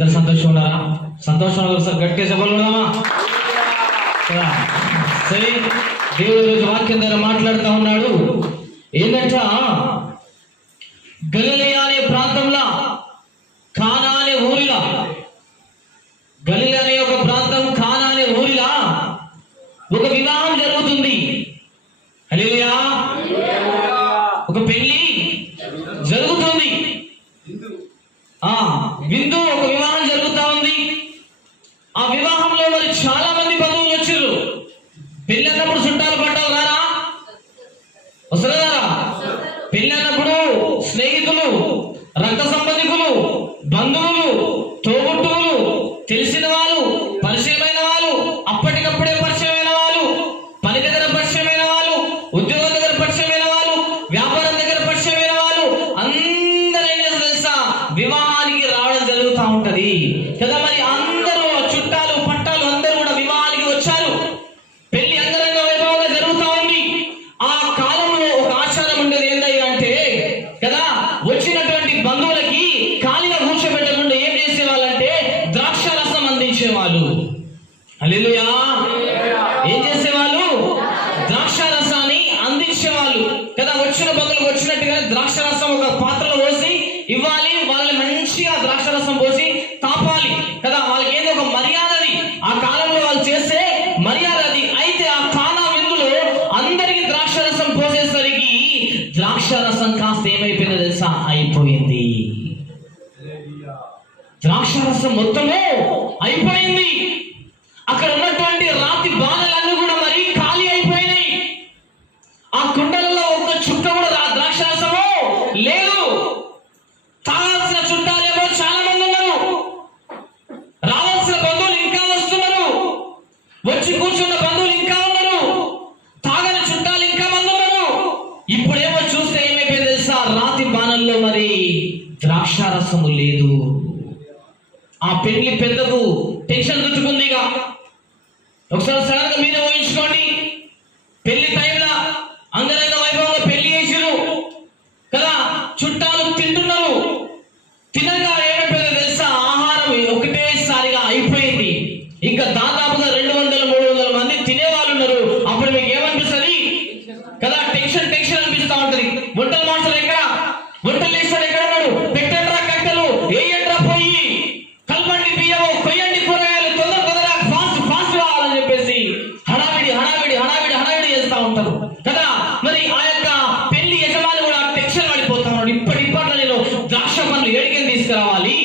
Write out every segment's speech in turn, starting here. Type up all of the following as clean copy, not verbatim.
అందరు సంతోషం ఉన్నారా? సంతోషం సార్ గట్టిగా చెప్పగలమా? సరే, దేవుడు ఈరోజు వాక్యం ద్వారా మాట్లాడుతూ ఉన్నాడు. ఏంటంట, గలిలయ అనే ప్రాంతంలో కానా అనే ఊరిలా, గలిలయ అనే ఒక ప్రాంతం కానా అనే ఊరిలా ఒక వివాహం జరుగుతుంది. హల్లెలూయా! ఒక పెళ్లి జరుగుతుంది. విందు, ఒక వివాహం జరుగుతా ఉంది. ఆ వివాహంలో మరి చాలా మంది బంధువులు వచ్చారు. పెళ్లి అన్నప్పుడు చుట్టాలు పట్టాలి కదా, వస్తారు కదా. పెళ్లి అన్నప్పుడు స్నేహితులు, రక్త సంబంధికులు, బంధువులు, తోబుట్టువులు, తెలిసిన వాళ్ళు, పరిచయమైన వాళ్ళు, అప్పటికప్పుడే పరిచయమైన వాళ్ళు, పని దగ్గర పరిచయమైన వాళ్ళు, ఉద్యోగం దగ్గర పరిచయమైన వాళ్ళు, వ్యాపారం దగ్గర పరిచయమైన వాళ్ళు, అందరూ ఏం చేస్తారు తెలుసా? వివాహానికి రావడం జరుగుతూ ఉంటది కదా. మరి అందరూ చుట్టాలు పట్టాలు అందరూ కూడా వివాహానికి వచ్చారు. పెళ్లి అంగరంగ వైభవంగా జరుగుతూ ఉంది. ఆ కాలంలో ఒక ఆచారం ఉండేది. ఏంటయ్యా అంటే కదా, వచ్చినటువంటి బంధువులకి ఖాళీగా కూర్చోబెట్టకుండా ఏం చేసేవాళ్ళంటే ద్రాక్ష రసం అందించేవాళ్ళు. హల్లెలూయా! ఏం చేసేవాళ్ళు? ద్రాక్ష రసాన్ని అందించేవాళ్ళు కదా. వచ్చిన బంధువులకు వచ్చినట్టుగా ద్రాక్ష రసం ఒక పాత్రలో పోసి ఇవ్వాలి. వాళ్ళని మంచిగా ద్రాక్ష రసం పోసి తాపాలి కదా. వాళ్ళకి ఏదో ఒక మర్యాదది, ఆ కాలంలో వాళ్ళు చేసే మర్యాదది. అయితే ఆ కానా విందులో అందరికి ద్రాక్ష రసం పోసేసరికి ద్రాక్ష రసం కాస్త ఏమైపోయిందో తెలుసా? అయిపోయింది. ద్రాక్ష రసం మొత్తము అయిపోయింది. అక్కడ ఉన్నటువంటి రాతి బాణలన్నీ కూడా మరి ఖాళీ అయిపోయినాయి. ఆ కుండలలో ఒక్క చుక్క కూడా ద్రాక్ష రసము లేదు. తాగాల్సిన చుట్టాలేమో చాలా మంది ఉన్నారు, రావాల్సిన బంధువులు ఇంకా వస్తున్నారు, వచ్చి కూర్చున్న బంధువులు ఇంకా ఉన్నారు, తాగని చుట్టాలు ఇంకా మంది ఉన్నారు. ఇప్పుడేమో చూస్తే ఏమైపోయింది తెలుసా? రాతి బాణంలో మరి ద్రాక్ష రసము లేదు. ఆ పెళ్లి పెద్దకు టెన్షన్ చుట్టుకుంది. ఇక ఒకసారి సడన్ గా మీద ఊహించుకోండి, పెళ్లి టైంలో అంగరంగ వైభవంగా పెళ్లి చేసిరు కదా, చుట్టాలు తింటున్నారు. తినగా ఏమైపోయిందో తెలుసా? ఆహారం ఒకటేసారిగా అయిపోయింది. ఇంకా దాదాపుగా 200-300 మంది తినేవాళ్ళు ఉన్నారు. అప్పుడు మీకు ఏమనిపిస్తుంది కదా? టెన్షన్ టెన్షన్ అనిపిస్తా ఉంటది. వంటల మాస్టర్ ఎక్కడ, వంటలు వేస్తాడు ఎక్కడ ఉన్నాడు? పెట్టండ్రా కట్టెలు, వేయండ్రా పోయి, కల్పండి బియ్యము, కొయ్యండి కూరగాయలు, తొందరగా ఫాస్ట్ ఫాస్ట్ కావాలని చెప్పేసి హడావిడి హడావిడి హడావిడి హడావిడి చేస్తా ఉంటారు కదా. మరి ఆ యొక్క పెళ్లి యజమాని కూడా టెన్షన్ పడిపోతా ఉన్నాడు. ఇప్పట్లో నేను ద్రాక్ష పండ్లు ఏడికని తీసుకురావాలి,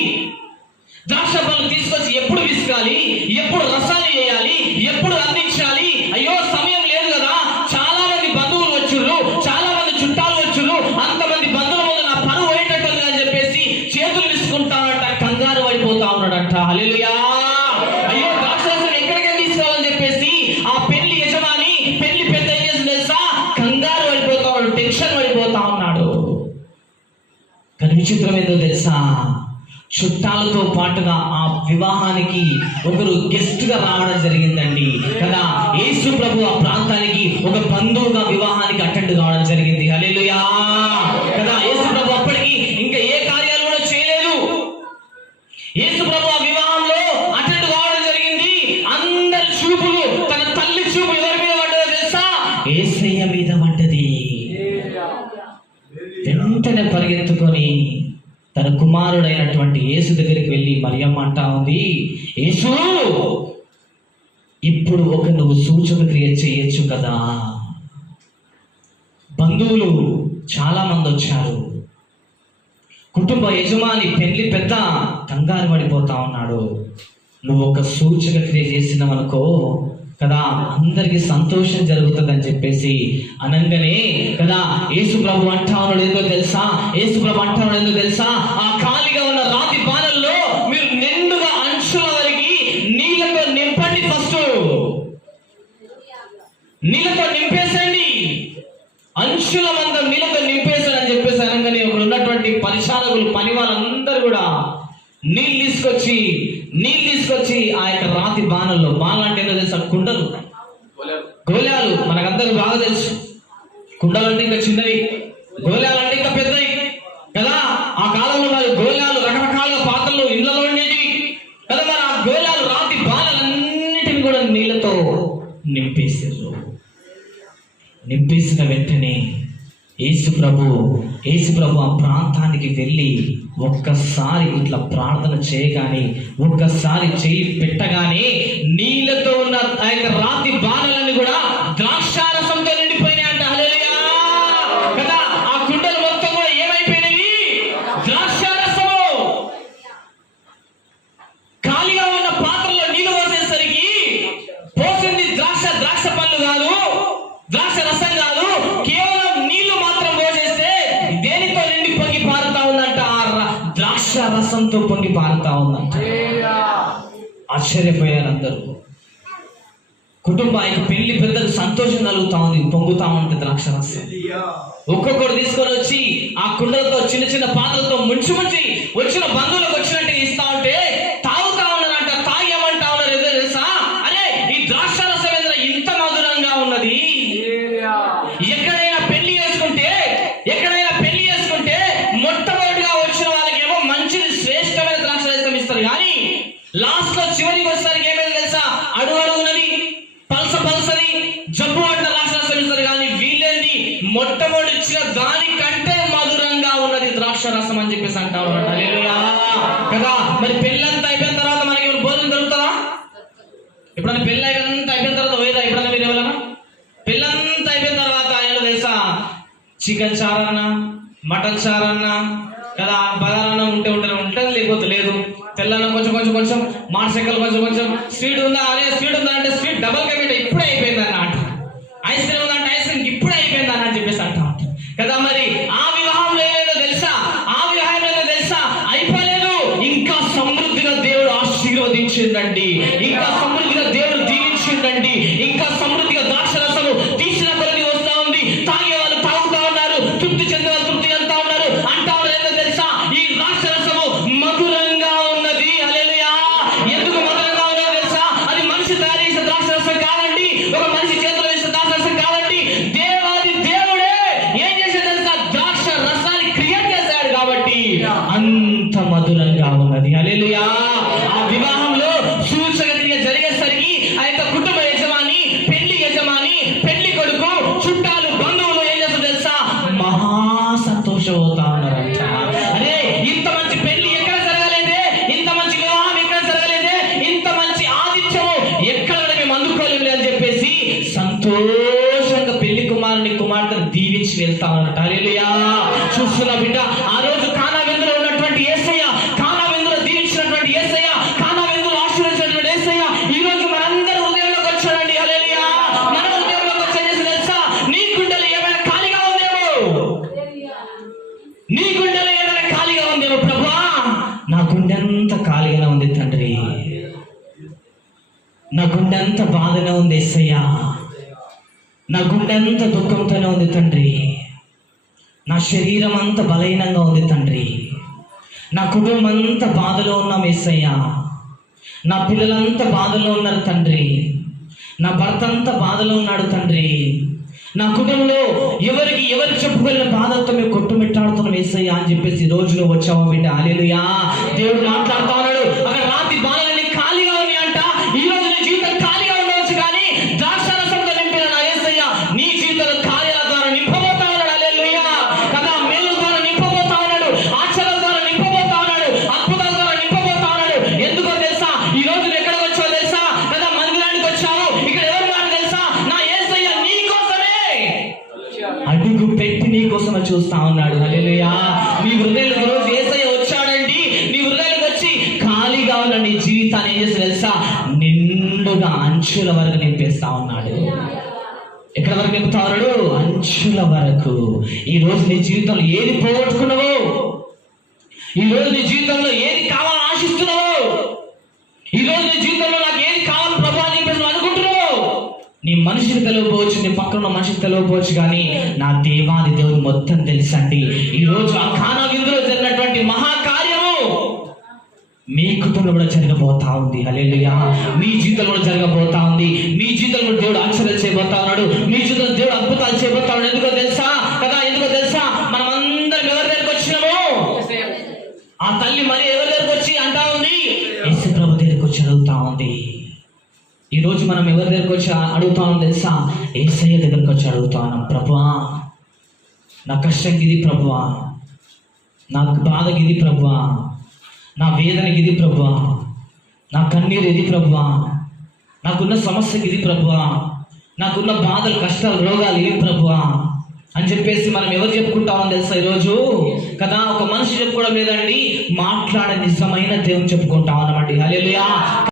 ద్రాక్ష పండ్లు తీసుకొచ్చి ఎప్పుడు విసుకాలి, ఎప్పుడు రసాలు వేయాలి, ఎప్పుడు అందించాలి, అయ్యో సమయం లేదు కదా. చాలా మంది బంధువులు వచ్చుర్రు, చాలా మంది చుట్టాలు వచ్చుర్రు, అంతమంది బంధువుల ముందు నా పరువు పోయేటట్టుంది అని చెప్పేసి చేతులు విసుకుంటానంట, కంగారు పడిపోతా ఉన్నాడంట. హల్లెలూయా! అయ్యో ద్రాక్ష రసం ఎక్కడికి తీసుకోవాలని చెప్పేసి ఆ పెళ్లి యజమాని, పెళ్లి పెద్ద ఏం చేసింది తెలుసా? కంగారు పడిపోతా ఉన్నాడు, టెన్షన్ పడిపోతా ఉన్నాడు. కానీ విచిత్రం ఏందో తెలుసా? చుట్టాలతో పాటుగా ఆ వివాహానికి ఒకరు గెస్ట్ గా రావడం జరిగిందండి కదా. యేసు ప్రభు ఆ ప్రాంతానికి ఒక బంధువుగా వివాహానికి అటెండ్ కావడం జరిగింది. హల్లెలూయా! కదా. యేసు ప్రభు అప్పటికి ఇంకా ఏ కార్యాలు కూడా చేయలేదు. యేసు ప్రభు ఆ వివాహంలో అటెండ్ కావడం జరిగింది. అందరి చూపులు, తన తల్లి చూపు ఎవరి మీద పడ్డదో తెలుసా? యేసయ్య మీద పడ్డది. వెంటనే పరిగెత్తుకొని తన కుమారుడైనటువంటి యేసు దగ్గరికి వెళ్ళి మరియమ్మ అంటా ఉంది, యేసు, ఇప్పుడు ఒక నువ్వు సూచక క్రియ చేయొచ్చు కదా. బంధువులు చాలా మంది వచ్చారు, కుటుంబ యజమాని పెళ్లి పెద్ద కంగారు పడిపోతా ఉన్నాడు. నువ్వు ఒక సూచక క్రియ చేసినావనుకో కదా, అందరికి సంతోషం జరుగుతుందని చెప్పేసి అనంగానే కదా యేసు ప్రభు అంటా ఉన్నాడు ఏందో తెలుసా? యేసు ప్రభు అంటా ఉన్నాడు ఏందో తెలుసా? ఆ ఖాళీగా ఉన్న రాతి బాణల్లో మీరు నిండుగా అంచుల వరకు నీళ్ళతో నింపండి. ఫస్ట్ నీళ్ళతో నింపేసండి, అంచుల మందం నీళ్ళతో నింపేసాడు అని చెప్పేసి అనగానే అక్కడ ఉన్నటువంటి పరిచారకులు, పని వాళ్ళందరూ కూడా నీళ్ళు తీసుకొచ్చి ఆ యొక్క రాతి బాణల్లో, బాణలు అంటే ఏదో తెలుసా? కుండలు, గోళాలు. మనకందరూ బాగా తెలుసు, కుండలు అంటే ఇంకా చిన్నవి, గోళాలు అంటే ఇంకా పెద్దవి కదా. ఆ కాలంలో మరి గోళాలు రకరకాల పాత్రలు ఇళ్లలో ఉండేటివి. నింపేశారు. నింపేసిన వెంటనే యేసు ప్రభు ఆ ప్రాంతానికి వెళ్ళి ఒక్కసారి ఇట్లా ప్రార్థన చేయగానే, ఒక్కసారి చేయి పెట్టగానే నీళ్ళతో ఉన్న ఆ యొక్క రాతి బాణలన్నీ కూడా ద్రాక్షారసంతో నిండిపోయినాయి అంట. హల్లెలూయా కదా. ఆ కుండలు మొత్తం కూడా ఏమైపోయినవి? ద్రాక్షారసము. ఖాళీగా ఉన్న పాత్రలో నీళ్లు పోసేసరికి పోసింది ద్రాక్ష పళ్ళు కాదు, ద్రాక్ష రసం కాదు, కేవలం నీళ్లు మాత్రం పోసేస్తే దేనితో నిండి పొంగి పారుతా ఉందంట? ద్రాక్ష రసంతో పొంగి పారుతా ఉందంట. ఆశ్చర్యపోయారు అందరూ. కుటుంబానికి పెళ్లి పెద్దలు సంతోషం కలుగుతా ఉంది, పొంగుతా ఉంటే ద్రాక్ష రసం. ఒక్కొక్కరు తీసుకొని వచ్చి ఆ కుండలతో చిన్న చిన్న పాత్రలతో ముంచి వచ్చిన బంధువులకు వచ్చినట్టు ఇస్తా ఉంటే తాగుతా ఉన్నారంట. తాగేమంటా ఉన్నారు ఏదో తెలుసా? అరే ఈ ద్రాక్ష రసం ఏదో ఇంత మధురంగా ఉన్నది. ఎక్కడైనా పెళ్లి చేసుకుంటే మొట్టమొదటిగా వచ్చిన వాళ్ళకేమో మంచిది శ్రేష్టమైన ద్రాక్ష రసం ఇస్తారు, కానీ లాస్ట్ లో చివరికి వచ్చేసరికి ఏమైంది తెలుసా? అడుగున్నది పలసది జబ్బు అంట ద్రాక్ష రసం ఇస్తారు, కానీ వీళ్ళేంది మొట్టమొదటి ఇచ్చిన దానికంటే మధురంగా ఉన్నది ద్రాక్ష రసం అని చెప్పేసి అంటా ఉన్నాడు. హల్లెలూయా కదా. మరి పెళ్ళంతా అయిపోయిన తర్వాత మనకి ఏమైనా భోజనం దొరుకుతుందా? ఎప్పుడైనా పెళ్ళి అంతా అయిపోయిన తర్వాత పోయేదా? ఎప్పుడైనా మీరు ఎవరైనా పెళ్ళంతా అయిపోయిన తర్వాత ఆయన తెలుసా, చికెన్ చారన్నా మటన్ చారన్నా కదా, బగారన్నా ఉంటుంది, లేకపోతే లేదు. తెల్లన్న కొంచెం మాంసెక్కలు కొంచెం స్వీట్ ఉందా? అరే స్వీట్ ఉందా అంటే స్వీట్ డబల్ కమిట్ ఇప్పుడే అయిపోయింది అన్న అంట. ఐస్ క్రీమ్ ఉందా అంటే ఐస్ క్రీమ్ ఇప్పుడే అయిపోయింది అన్న అని చెప్పేసి అంటా కదా. మరి ఆ వివాహంలో ఏదో తెలుసా? అయిపోలేదు, ఇంకా సమృద్ధిగా దేవుడు ఆశీర్వదించిందండి, ఇంకా సమృద్ధిగా దేవుడు దీవించిందండి, ఇంకా సమృద్ధిగా ద్రాక్ష రసము తీసిన కొలది వస్తా ఉంది. తాగే వాళ్ళు తాగుతా ఉన్నారు, తృప్తి చెందే వాళ్ళు తృప్తి చెందుతా ఉన్నారు. అంటా ఉన్నారు ఏదో తెలుసా? ఈ ద్రాక్ష రసము మధురంగా ఉన్నది. హల్లెలూయా. ఎందుకు మధురంగా ఉన్నదో తెలుసా? అది మనిషి తయారు చేసిన ద్రాక్ష రసం కాదండి, ఒక మనిషి చేతిలో వేసిన ద్రాక్ష రసం కాదండి. దేవాది దేవుడే ఏం చేశాడు తెలుసా? ద్రాక్ష రసాన్ని క్రియేట్ చేశాడు కాబట్టి అంత మధురంగా ఉన్నది. హల్లెలూయా. ఆ వివాహంలో సూచనగా జరిగేసరికి ఆ యొక్క కుటుంబ యజమాని, పెళ్లి కొడుకు, చుట్టాలు, బంధువులు ఏం చేస్తారు తెలుసా? మహా సంతోషం అవుతా ఉన్నారంట. అరే ఇంత మంచి పెళ్లి ఎక్కడ జరగలేదే, ఇంత మంచి వివాహం ఎక్కడ జరగలేదే, ఇంత మంచి ఆతిథ్యము ఎక్కడ మేము అందుకోలేదు అని చెప్పేసి సంతోషంగా పెళ్లి కుమార్తెను దీవించి వెళ్తా ఉన్నారట. హల్లెలూయా. చూస్తున్నా బిడ్డ, ఆ రోజు కానా విందులో ఉన్నటువంటి యేసయ్య, కానా విందులో దీవించినటువంటి యేసయ్య, కానా విందులో ఆశీర్వదించినటువంటి యేసయ్య ఈ రోజు మనందరి హృదయంలోకి వచ్చాడండి. హల్లెలూయా. మన హృదయంలోకి వచ్చేసి తెలుసా? నీ గుండెలు ఏమైనా ఖాళీగా ఉందేమో, ప్రభువా నా గుండె అంత ఖాళీగానే ఉంది తండ్రి, నా గుండె అంత బాధగా ఉంది యేసయ్యా, నా గుండె అంత దుఃఖంతోనే ఉంది తండ్రి, నా శరీరం అంత బలహీనంగా ఉంది తండ్రి, నా కుటుంబం అంత బాధలో ఉన్నాం యేసయ్యా, నా పిల్లలంతా బాధలో ఉన్నారు తండ్రి, నా భర్త అంతా బాధలో ఉన్నాడు తండ్రి, నా కుటుంబంలో ఎవరు చెప్పుకోలేని బాధలతో మేము కొట్టుమిట్టాడుతున్నాం యేసయ్యా అని చెప్పేసి ఈ రోజులో వచ్చాము బిడ్డ. హల్లెలూయా. దేవుడు మాట్లాడుతా ఉన్నాడు. అక్కడ రాతి బాణలన్నీ ఖాళీగా ఉన్నాయి అంట. ఈ రోజు నీ జీవితం ఖాళీగా ఉండవచ్చు, కానీ ద్రాక్షారసంతో నింపిన నా యేసయ్య నీ జీవితంలో కార్యాల ద్వారా నింపబోతా ఉన్నాడు. హల్లెలూయా కదా. మేలు ద్వారా నింపబోతా ఉన్నాడు, ఆశ్చర్యాల ద్వారా నింపబోతా ఉన్నాడు, అద్భుతాల ద్వారా నింపబోతా ఉన్నాడు. ఎందుకో తెలుసా? ఈ రోజు ఎక్కడికి వచ్చావు తెలుసా? కదా మందిరానికి వచ్చావు. ఇక్కడ ఎవరు మాట తెలుసా? నా యేసయ్య నీ కోసమే అడుగు పెట్టి నీ కోసమే చూస్తా ఉన్నాడు. హల్లెలూయా. నీ హృదయంలో రోజు యేసయ్య వచ్చాడండి. నీ హృదయంలోకి వచ్చి ఖాళీగా ఉన్న నీ జీవితాన్ని ఏం చేసి తెలుసా? నిండుగా అంచుల వరకు నింపేస్తా ఉన్నాడు. ఎక్కడ వరకు నింపుతా ఉన్నాడు? అంచుల వరకు. ఈ రోజు నీ జీవితంలో ఏది పోగొట్టుకున్నావో, ఈ రోజు నీ జీవితంలో ఏది కావాలని ఆశిస్తున్నావో, ఈ రోజు నీ జీవితంలో నాకు ఏది కావాలి ప్రభు అని చెప్పేసి అనుకుంటున్నావో, నీ మనిషికి తెలియకపోవచ్చు, నీ పక్కన ఉన్న మనిషికి తెలియకపోవచ్చు, కానీ నా దేవాది దేవుడు మొత్తం తెలుసండి. ఈ రోజు ఆ కానా విందులో జరిగినటువంటి మహాకార్యము మీ కుటుంబంలో కూడా జరగబోతా ఉంది. హల్లెలూయా. మీ జీవితంలో కూడా జరగబోతా ఉంది. మీ జీవితంలో దేవుడు ఆశ్చర్యాలు చేయబోతా ఉన్నాడు. మీ జీవితంలో దేవుడు అద్భుతాలు చేయబోతా ఉన్నాడు. ఎందుకో తెలుసా కదా? ఎందుకో తెలుసా? మనం అందరం ఎవరి దగ్గరికి వచ్చినాము? ఆ తల్లి మరి ఎవరి దగ్గరికి వచ్చి అంటా ఉంది? యేసు ప్రభు దగ్గరికి వచ్చి అడుగుతా ఉంది. ఈరోజు మనం ఎవరి దగ్గరకు వచ్చి అడుగుతామో తెలుసా? యేసయ్య దగ్గరకు వచ్చి అడుగుతాను, ప్రభువా నా కష్టం ఇది ప్రభువా, నాకు బాధకి ఇది ప్రభువా, నా వేదనకి ఇది ప్రభువా, నా కన్నీరు ఇది ప్రభువా, నాకున్న సమస్యకి ఇది ప్రభువా, నాకున్న బాధలు కష్టాలు రోగాలు ఏం ప్రభువా అని చెప్పేసి మనం ఎవరు చెప్పుకుంటామని తెలుసా ఈరోజు కదా? ఒక మనిషి చెప్పుకోవడం లేదండి, మాట్లాడే నిజమైన దేవుని చెప్పుకుంటాం అన్నమాట. హల్లెలూయా.